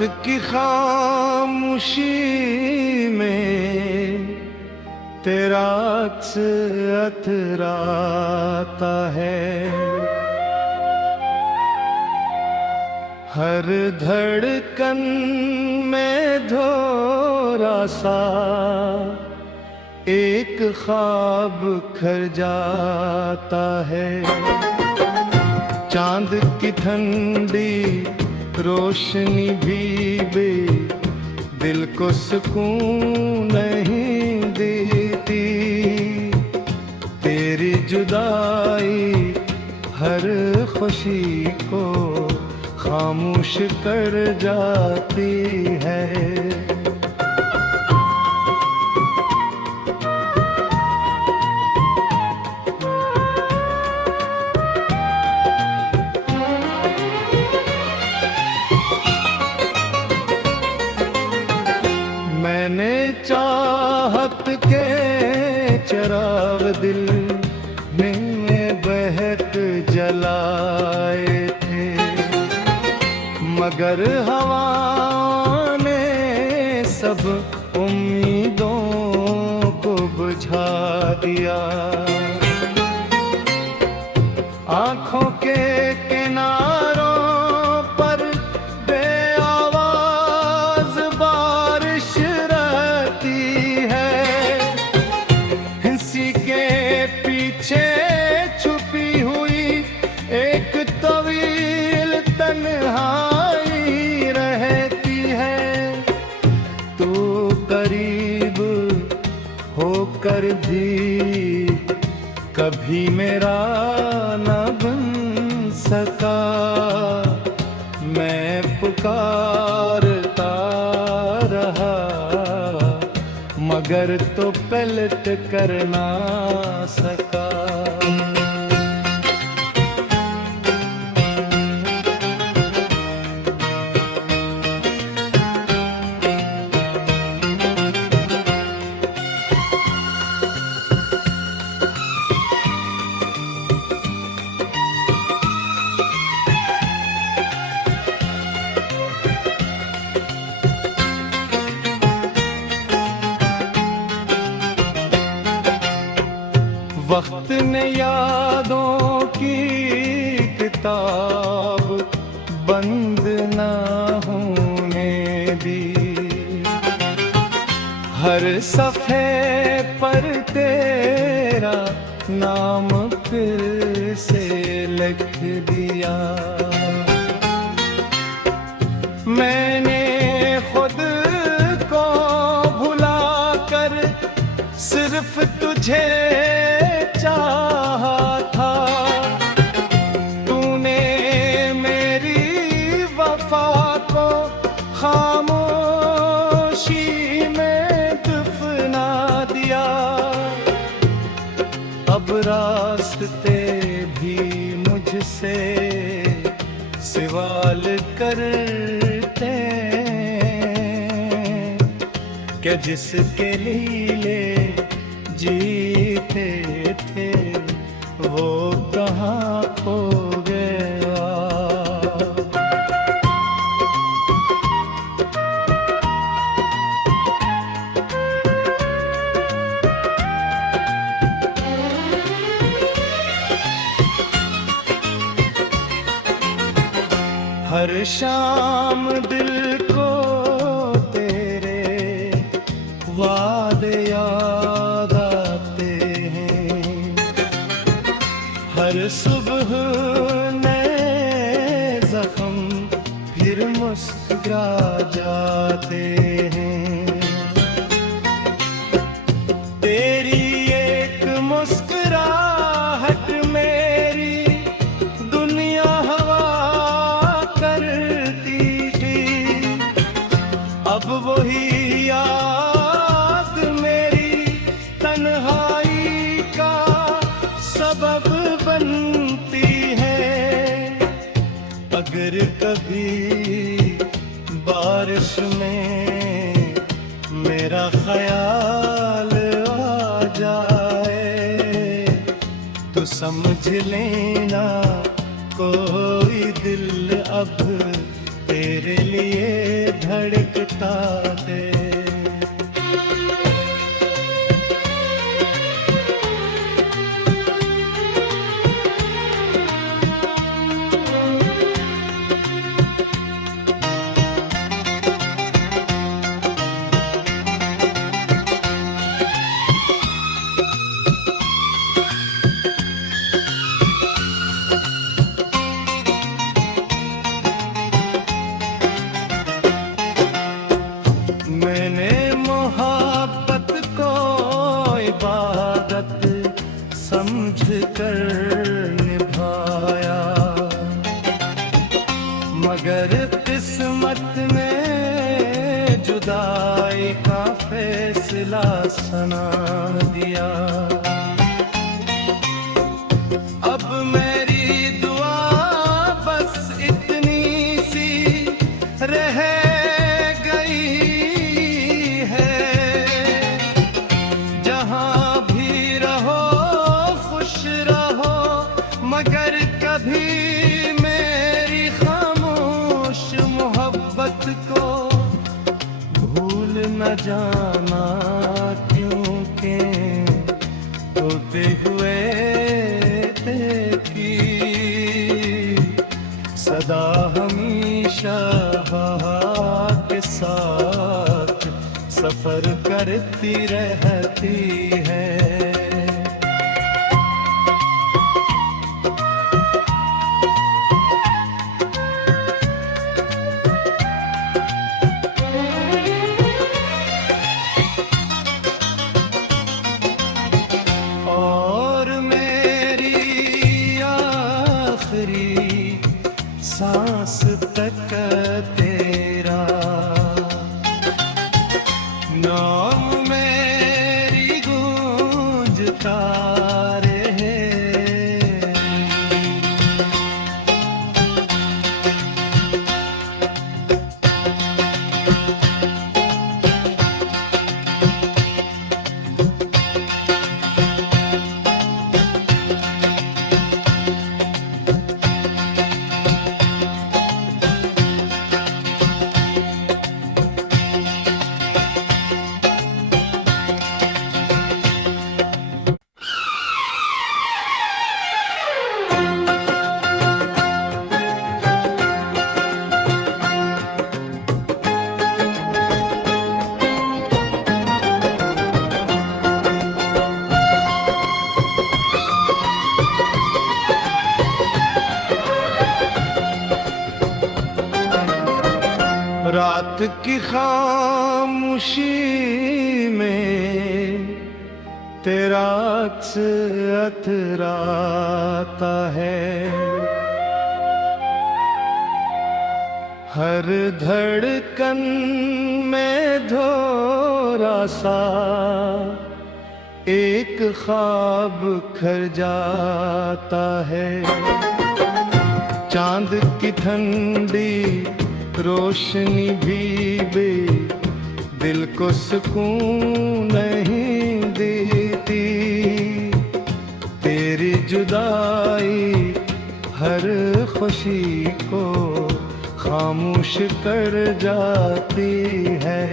की खामोशी में तेरा अक्स अतराता है। हर धड़कन में धोरा सा एक ख्वाब खर जाता है। चांद की ठंडी रोशनी भी दिल को सुकून नहीं देती। तेरी जुदाई हर खुशी को खामोश कर जाती है। मैंने चाहत के चराग दिल में बहक जलाए थे, मगर हवा ने सब उम्मीदों को बुझा दिया। आँखों के किनारों पर बेआवाज बारिश रहती है। इसी के पीछे छुपी हुई एक तवील तन्हाई रहती है। तू करीब होकर भी कभी मेरा न बन सका। मैं पुकारता रहा मगर तो पलट कर ना सका। वक्त ने यादों की किताब बंद न होने दी। हर सफ़े पर तेरा नाम फिर से लिख दिया। मैंने खुद को भुलाकर सिर्फ तुझे चाहा था। तूने मेरी वफा को खामोशी में दफना दिया। अब रास्ते भी मुझसे सवाल करते कि जिसके लिए जीते थे वो कहाँ खो गया। हर शाम दिल को तेरे वादे याद आते हैं। हर सुबह नए जख्म फिर मुस्कुरा जाते हैं। तेरी एक मुस्कुराहट मेरी दुनिया हवा करती थी। अब वही याद मेरी तन्हाई का सबब बनती है। अगर कभी बारिश में मेरा ख्याल आ जाए तो समझ लेना कोई दिल अब तेरे लिए धड़कता है। मैंने मोहब्बत को इबादत समझ कर निभाया, मगर किस्मत में जुदाई का फैसला सुना दिया। अब मेरी दुआ बस इतनी सी रह मगर कभी मेरी खामोश मोहब्बत को भूल न जाना, क्योंकि होते हुए देखी सदा हमेशा हवा के साथ सफर करती रहती है। सांस तक तेरा नाम मेरी गूंजता रहे। रात की खामोशी में तेरा अक्स अतराता है, हर धड़कन में थोड़ा सा एक ख्वाब खर जाता है। चांद की ठंडी रोशनी भी दिल को सुकून नहीं देती, तेरी जुदाई हर खुशी को खामोश कर जाती है।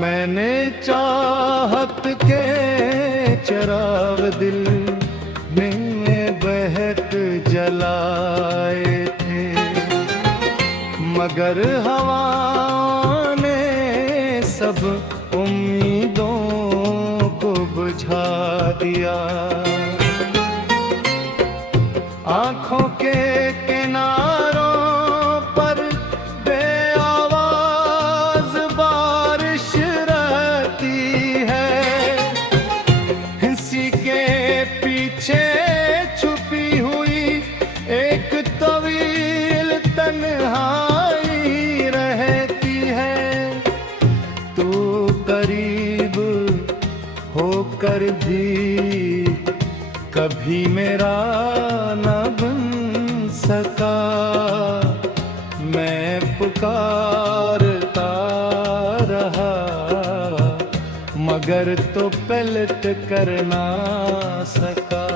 मैंने चाहत के चराग दिल में बहक जलाए थे, मगर हवा ने सब उम्मीदों को बुझा दिया। आँखों के किनारों पर बेआवाज बारिश रहती है, इसी के पीछे छुपी हुई एक तवील तन्हाई रहती है। तू करीब होकर भी कभी मेरा न बन सका, मैं मगर तो पलट कर ना सका।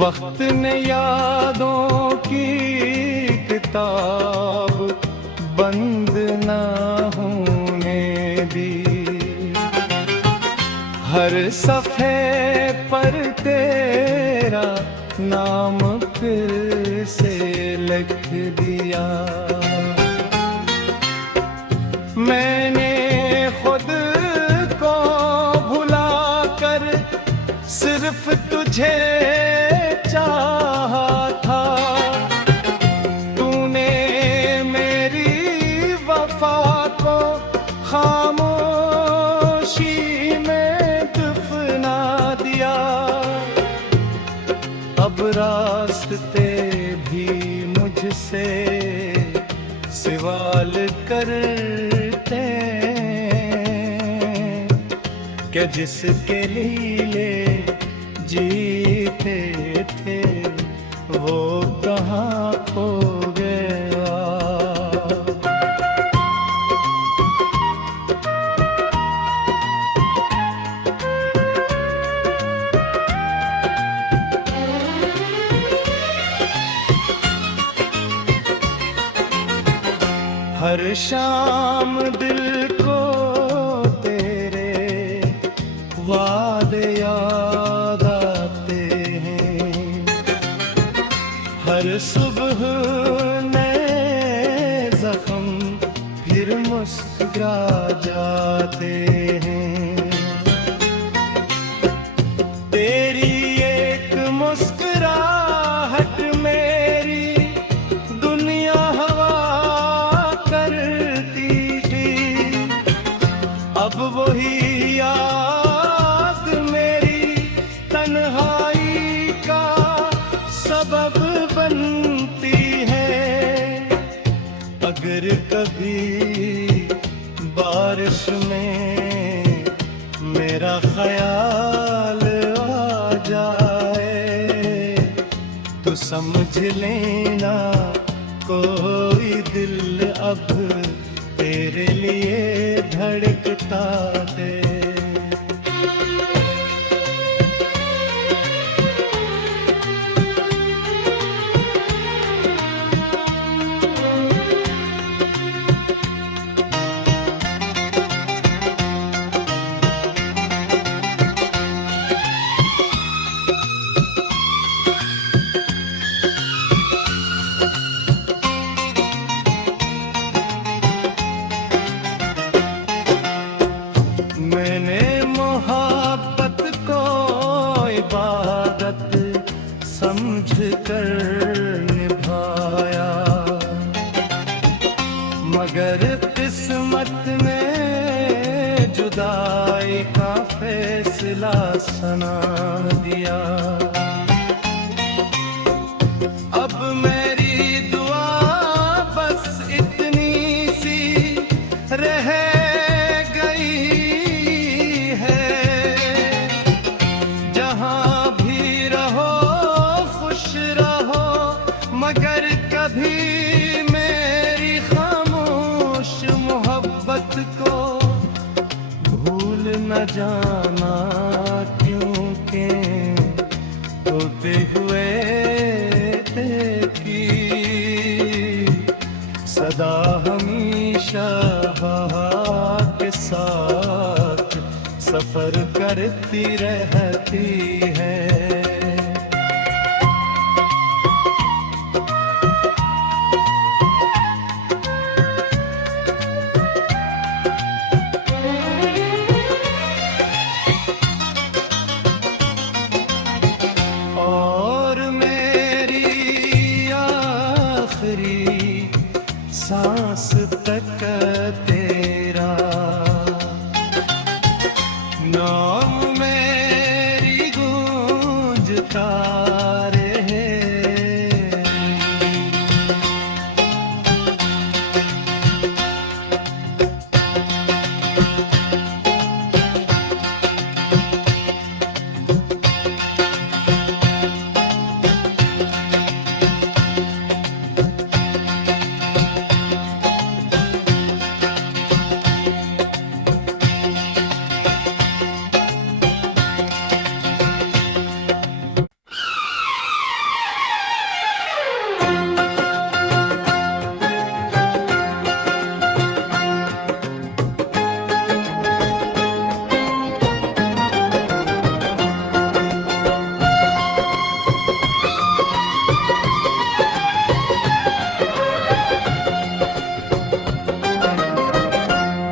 वक्त ने यादों की किताब बंद न होने दी। हर सफ़े पर तेरा नाम फिर से लिख दिया। मैंने खुद को भुला कर सिर्फ तुझे चाहा था। तूने मेरी वफा को खामोशी में दफना दिया। अब रास्ते भी मुझसे सवाल करते कि जिसके लिए जीते थे वो कहाँ खो गया। हर शाम दिल को तेरे वादे याद आते हैं। हर सुबह नए जख्म फिर मुस्कुरा जाते हैं। तेरी एक मुस्कुराहट मेरी दुनिया हवा करती थी। अब वही याद मेरी तन्हाई का सबब बनती है। अगर कभी बारिश में मेरा ख्याल आ जाए तो समझ लेना कोई दिल अब तेरे लिए धड़कता है। मैंने मोहब्बत को इबादत समझ कर निभाया। मगर किस्मत ने जुदाई का फैसला सुना दिया। अब मेरी दुआ बस इतनी सी रह मगर कभी मेरी खामोश मोहब्बत को भूल न जाना। क्योंकि होते हुए की सदा हमेशा हवा के साथ सफर करती रहती है। सांस तक तेरा नाम में समझता रहे।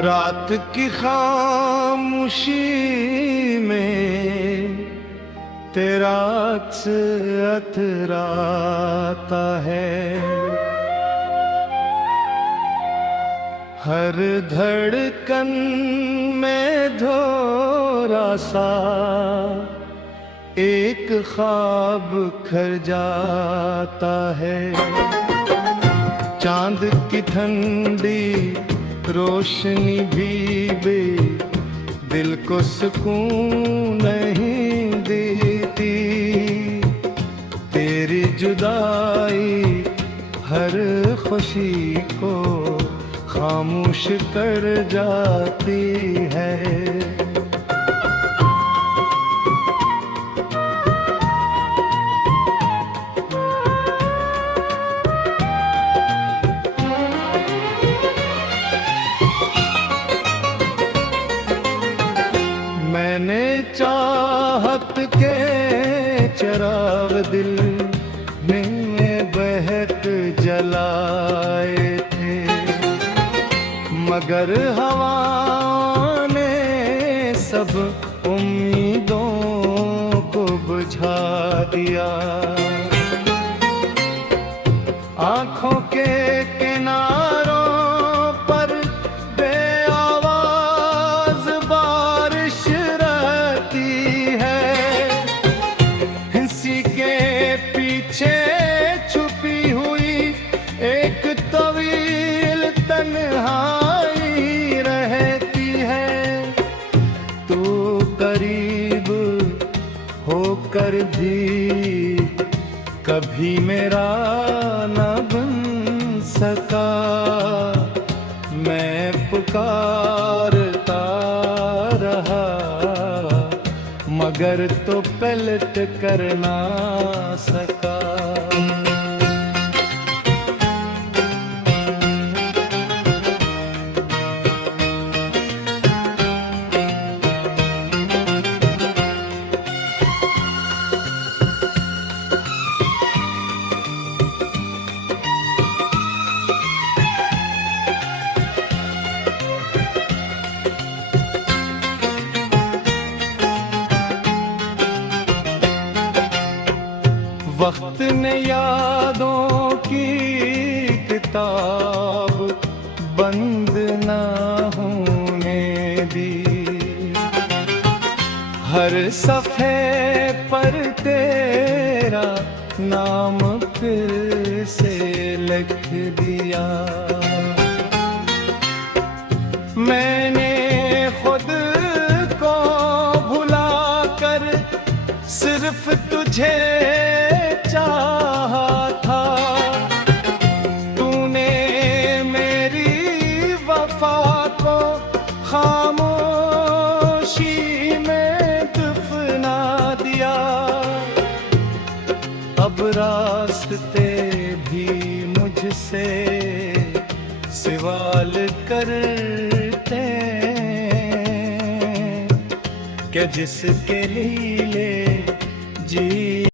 रात की खामोशी में तेरा अक्स अतराता है। हर धड़कन में धोरा सा एक ख्वाब खर जाता है। चांद की ठंडी रोशनी भी दिल को सुकून नहीं देती। तेरी जुदाई हर खुशी को खामोश कर जाती है। मैंने चाहत के चराग दिल में बहक जलाए थे, मगर हवा ने सब उम्मीदों को बुझा दिया। आँखों के किनारों पर बेआवाज बारिश रहती है। इसी के पीछे छुपी हुई एक तवील तन्हाई रहती है। तू करीब होकर भी कभी मेरा न बन सका। मैं पुकारता रहा मगर तो पलट कर ना सका। वक्त ने यादों की किताब बंद न होने दी। हर सफ़े पर तेरा नाम फिर से लिख दिया। मैंने खुद को भुलाकर सिर्फ तुझे चाहा था। तूने मेरी वफा को खामोशी में दफना दिया। अब रास्ते भी मुझसे सवाल करते कि जिसके लिए जी